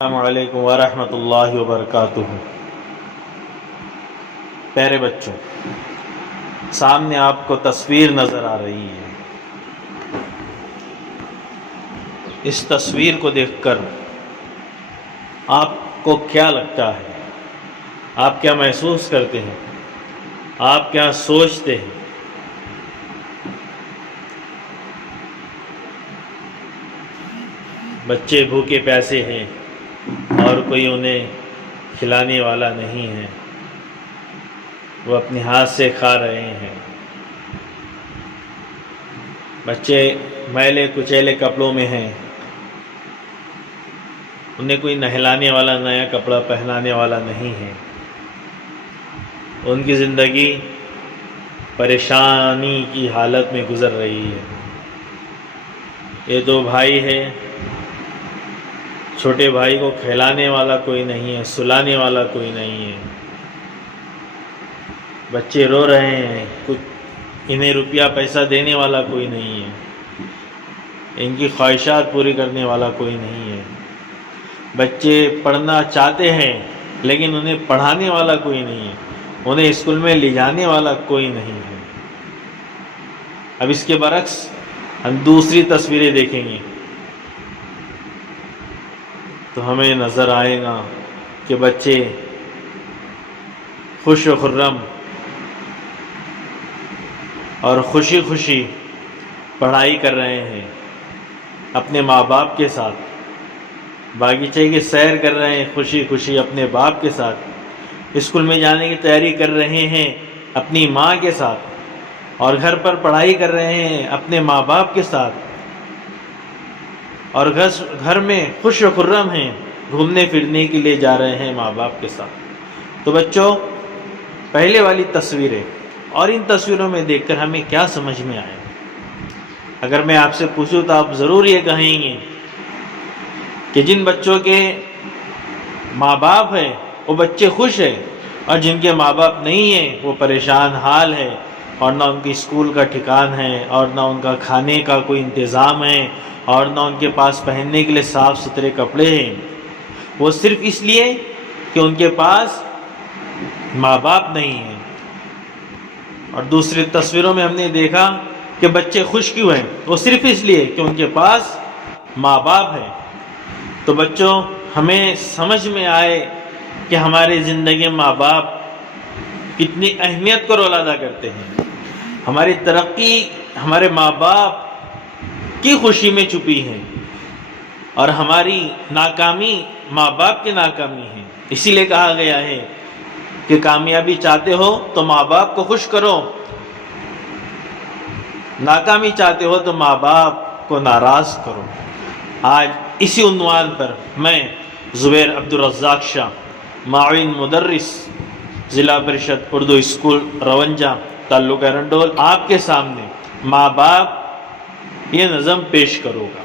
السلام علیکم ورحمۃ اللہ وبرکاتہ۔ پیارے بچوں، سامنے آپ کو تصویر نظر آ رہی ہے۔ اس تصویر کو دیکھ کر آپ کو کیا لگتا ہے؟ آپ کیا محسوس کرتے ہیں؟ آپ کیا سوچتے ہیں؟ بچے بھوکے پیاسے ہیں اور کوئی انہیں کھلانے والا نہیں ہے، وہ اپنے ہاتھ سے کھا رہے ہیں۔ بچے میلے کچیلے کپڑوں میں ہیں، انہیں کوئی نہلانے والا، نیا کپڑا پہنانے والا نہیں ہے۔ ان کی زندگی پریشانی کی حالت میں گزر رہی ہے۔ یہ دو بھائی ہیں، چھوٹے بھائی کو کھلانے والا کوئی نہیں ہے، سلانے والا کوئی نہیں ہے۔ بچے رو رہے ہیں، کچھ انہیں روپیہ پیسہ دینے والا کوئی نہیں ہے، ان کی خواہشات پوری کرنے والا کوئی نہیں ہے۔ بچے پڑھنا چاہتے ہیں لیکن انہیں پڑھانے والا کوئی نہیں ہے، انہیں اسکول میں لے جانے والا کوئی نہیں ہے۔ اب اس کے برعکس ہم دوسری تصویریں دیکھیں گے تو ہمیں نظر آئے گا کہ بچے خوش و خرم اور خوشی خوشی پڑھائی کر رہے ہیں، اپنے ماں باپ کے ساتھ باغیچے کی سیر کر رہے ہیں، خوشی خوشی اپنے باپ کے ساتھ اسکول میں جانے کی تیاری کر رہے ہیں اپنی ماں کے ساتھ، اور گھر پر پڑھائی کر رہے ہیں اپنے ماں باپ کے ساتھ، اور گھر میں خوش و خرم ہیں، گھومنے پھرنے کے لیے جا رہے ہیں ماں باپ کے ساتھ۔ تو بچوں، پہلے والی تصویریں اور ان تصویروں میں دیکھ کر ہمیں کیا سمجھ میں آئے؟ اگر میں آپ سے پوچھوں تو آپ ضرور یہ کہیں گے کہ جن بچوں کے ماں باپ ہیں وہ بچے خوش ہیں، اور جن کے ماں باپ نہیں ہیں وہ پریشان حال ہے، اور نہ ان کی اسکول کا ٹھکان ہے، اور نہ ان کا کھانے کا کوئی انتظام ہے، اور نہ ان کے پاس پہننے کے لیے صاف ستھرے کپڑے ہیں۔ وہ صرف اس لیے کہ ان کے پاس ماں باپ نہیں ہیں۔ اور دوسری تصویروں میں ہم نے دیکھا کہ بچے خوش کیوں ہیں؟ وہ صرف اس لیے کہ ان کے پاس ماں باپ ہے۔ تو بچوں، ہمیں سمجھ میں آئے کہ ہماری زندگی میں ماں باپ کتنی اہمیت کا رول ادا کرتے ہیں۔ ہماری ترقی ہمارے ماں باپ کی خوشی میں چھپی ہے، اور ہماری ناکامی ماں باپ کی ناکامی ہے۔ اسی لیے کہا گیا ہے کہ کامیابی چاہتے ہو تو ماں باپ کو خوش کرو، ناکامی چاہتے ہو تو ماں باپ کو ناراض کرو۔ آج اسی عنوان پر میں زبیر عبدالرزاق شاہ، معاون مدرس، ضلع پریشد اردو اسکول روانجہ، تعلقہ ایرنڈول، آپ کے سامنے ماں باپ یہ نظم پیش کروں گا۔